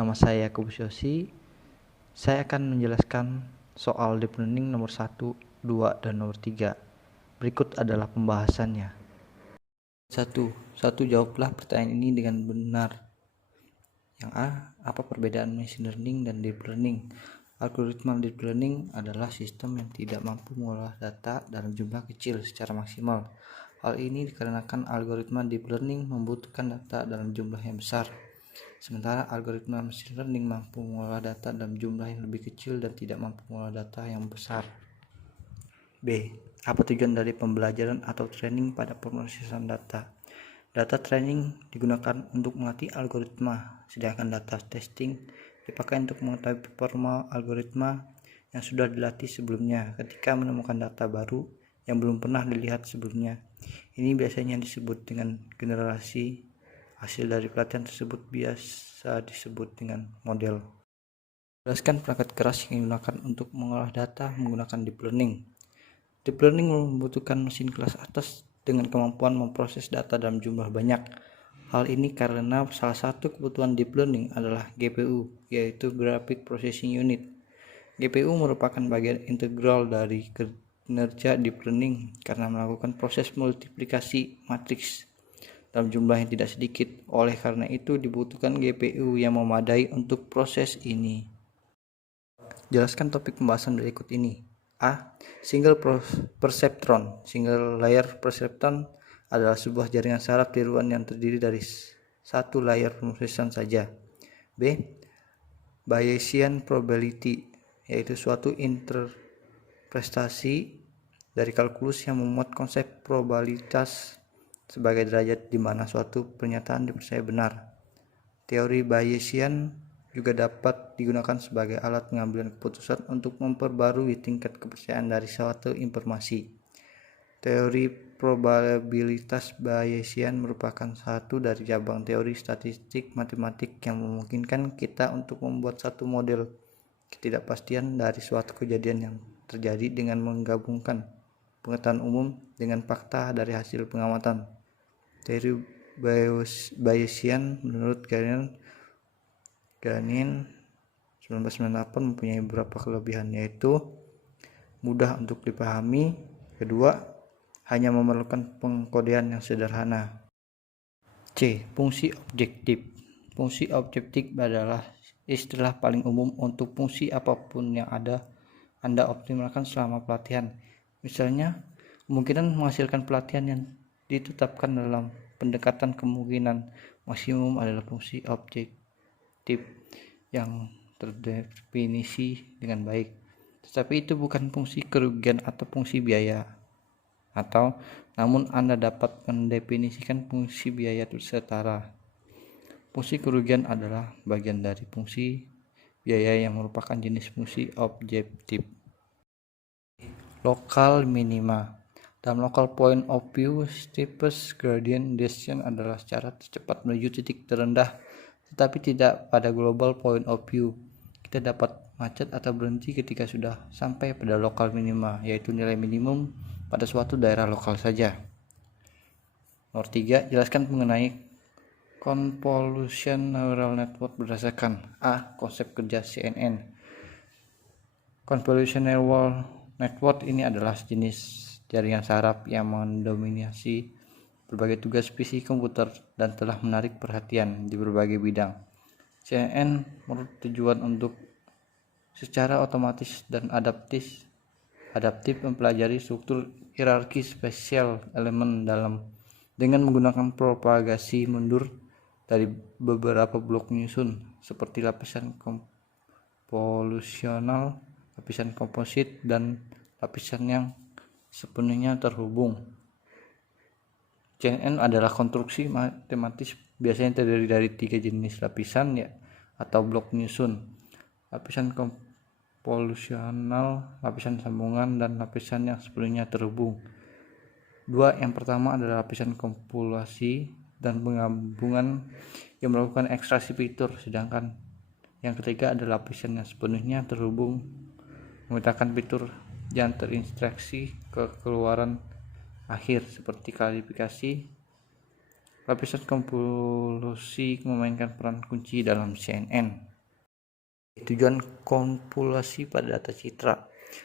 Nama saya Kubus Yosi. Saya akan menjelaskan soal deep learning nomor 1, 2, dan nomor 3. Berikut adalah pembahasannya. 1. Jawablah pertanyaan ini dengan benar. Yang A. Apa perbedaan machine learning dan deep learning? Algoritma deep learning adalah sistem yang tidak mampu mengolah data dalam jumlah kecil secara maksimal. Hal ini dikarenakan algoritma deep learning membutuhkan data dalam jumlah yang besar. Sementara algoritma machine learning mampu mengolah data dalam jumlah yang lebih kecil dan tidak mampu mengolah data yang besar. B. Apa tujuan dari pembelajaran atau training pada pemrosesan data? Data training digunakan untuk melatih algoritma, sedangkan data testing dipakai untuk mengetahui performa algoritma yang sudah dilatih sebelumnya ketika menemukan data baru yang belum pernah dilihat sebelumnya. Ini biasanya disebut dengan generasi. Hasil dari pelatihan tersebut biasa disebut dengan model. Jelaskan perangkat keras yang digunakan untuk mengolah data menggunakan deep learning. Deep learning membutuhkan mesin kelas atas dengan kemampuan memproses data dalam jumlah banyak. Hal ini karena salah satu kebutuhan deep learning adalah GPU, yaitu Graphic Processing Unit. GPU merupakan bagian integral dari kinerja deep learning karena melakukan proses multiplikasi matriks dalam jumlah yang tidak sedikit. Oleh karena itu dibutuhkan GPU yang memadai untuk proses ini. Jelaskan topik pembahasan berikut ini. A. Single perceptron. Single layer perceptron adalah sebuah jaringan saraf tiruan yang terdiri dari satu layer pemrosesan saja. B. Bayesian probability, yaitu suatu interpretasi dari kalkulus yang memuat konsep probabilitas sebagai derajat di mana suatu pernyataan dipercaya benar. Teori Bayesian juga dapat digunakan sebagai alat pengambilan keputusan untuk memperbarui tingkat kepercayaan dari suatu informasi. Teori probabilitas Bayesian merupakan satu dari cabang teori statistik matematik yang memungkinkan kita untuk membuat satu model ketidakpastian dari suatu kejadian yang terjadi dengan menggabungkan pengetahuan umum dengan fakta dari hasil pengamatan. Teori Bayesian menurut Ganin 1998 mempunyai beberapa kelebihan, yaitu mudah untuk dipahami, kedua, hanya memerlukan pengkodean yang sederhana. C. Fungsi objektif. Fungsi objektif adalah istilah paling umum untuk fungsi apapun yang Anda optimalkan selama pelatihan. Misalnya, kemungkinan menghasilkan pelatihan yang ditetapkan dalam pendekatan kemungkinan maksimum adalah fungsi objektif yang terdefinisi dengan baik. Tetapi itu bukan fungsi kerugian atau fungsi biaya. Namun Anda dapat mendefinisikan fungsi biaya setara. Fungsi kerugian adalah bagian dari fungsi biaya yang merupakan jenis fungsi objektif. Lokal minima. Dalam local point of view, steepest gradient descent adalah cara tercepat menuju titik terendah, tetapi tidak pada global point of view. Kita dapat macet atau berhenti ketika sudah sampai pada lokal minima, yaitu nilai minimum pada suatu daerah lokal saja. Nomor 3, jelaskan mengenai convolution neural network berdasarkan A. Konsep kerja CNN. Convolution neural network ini adalah jenis jaringan saraf yang mendominasi berbagai tugas fisik komputer dan telah menarik perhatian di berbagai bidang. CNN bertujuan untuk secara otomatis dan adaptif mempelajari struktur hierarki spesial elemen dengan menggunakan propagasi mundur dari beberapa blok menyusun seperti lapisan konvolusional, lapisan komposit, dan lapisan yang sepenuhnya terhubung. CNN adalah konstruksi matematis biasanya terdiri dari 3 jenis lapisan atau blok penyusun: lapisan konvolusional, lapisan sambungan, dan lapisan yang sepenuhnya terhubung. Yang pertama adalah lapisan kompilasi dan penggabungan yang melakukan ekstraksi fitur, sedangkan yang ketiga adalah lapisan yang sepenuhnya terhubung memetakan fitur yang terinstruksi ke keluaran akhir seperti klasifikasi. Lapisan kompilasi memainkan peran kunci dalam CNN. Tujuan kompilasi pada data citra.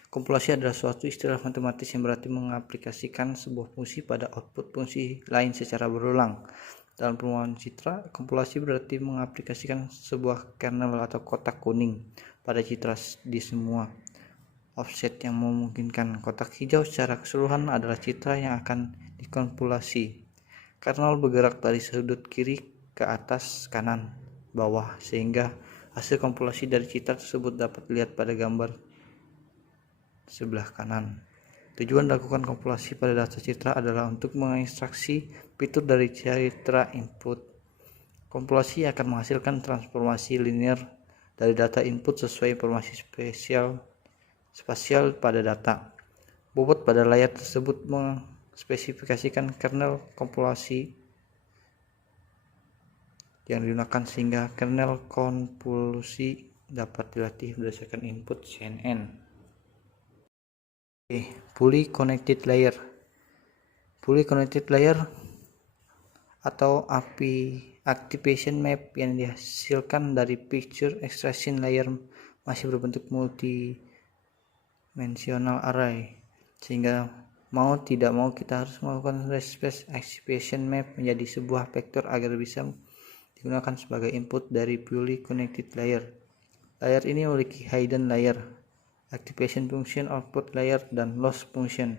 Kompilasi adalah suatu istilah matematis yang berarti mengaplikasikan sebuah fungsi pada output fungsi lain secara berulang. Dalam pemrograman citra, kompilasi berarti mengaplikasikan sebuah kernel atau kotak kuning pada citra di semua offset yang memungkinkan. Kotak hijau secara keseluruhan adalah citra yang akan dikompilasi. Kernel bergerak dari sudut kiri ke atas, kanan, bawah, sehingga hasil kompilasi dari citra tersebut dapat dilihat pada gambar sebelah kanan. Tujuan melakukan kompilasi pada data citra adalah untuk mengekstraksi fitur dari citra input. Kompilasi akan menghasilkan transformasi linear dari data input sesuai informasi spasial pada data. Bobot pada layar tersebut mengspesifikasikan kernel kompilasi yang digunakan sehingga kernel kompilasi dapat dilatih berdasarkan input CNN. Fully Connected Layer. Fully Connected Layer atau Activation Map yang dihasilkan dari Picture Extraction Layer masih berbentuk multidimensional array, sehingga mau tidak mau kita harus melakukan Space Activation Map menjadi sebuah vektor agar bisa digunakan sebagai input dari Fully Connected Layer. Layer ini memiliki hidden layer, activation function, output layer, dan loss function.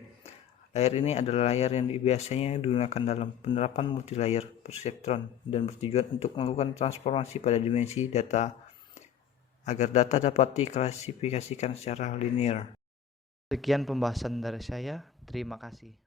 Layer ini adalah layer yang biasanya digunakan dalam penerapan multilayer perceptron dan bertujuan untuk melakukan transformasi pada dimensi data agar data dapat diklasifikasikan secara linear. Sekian pembahasan dari saya. Terima kasih.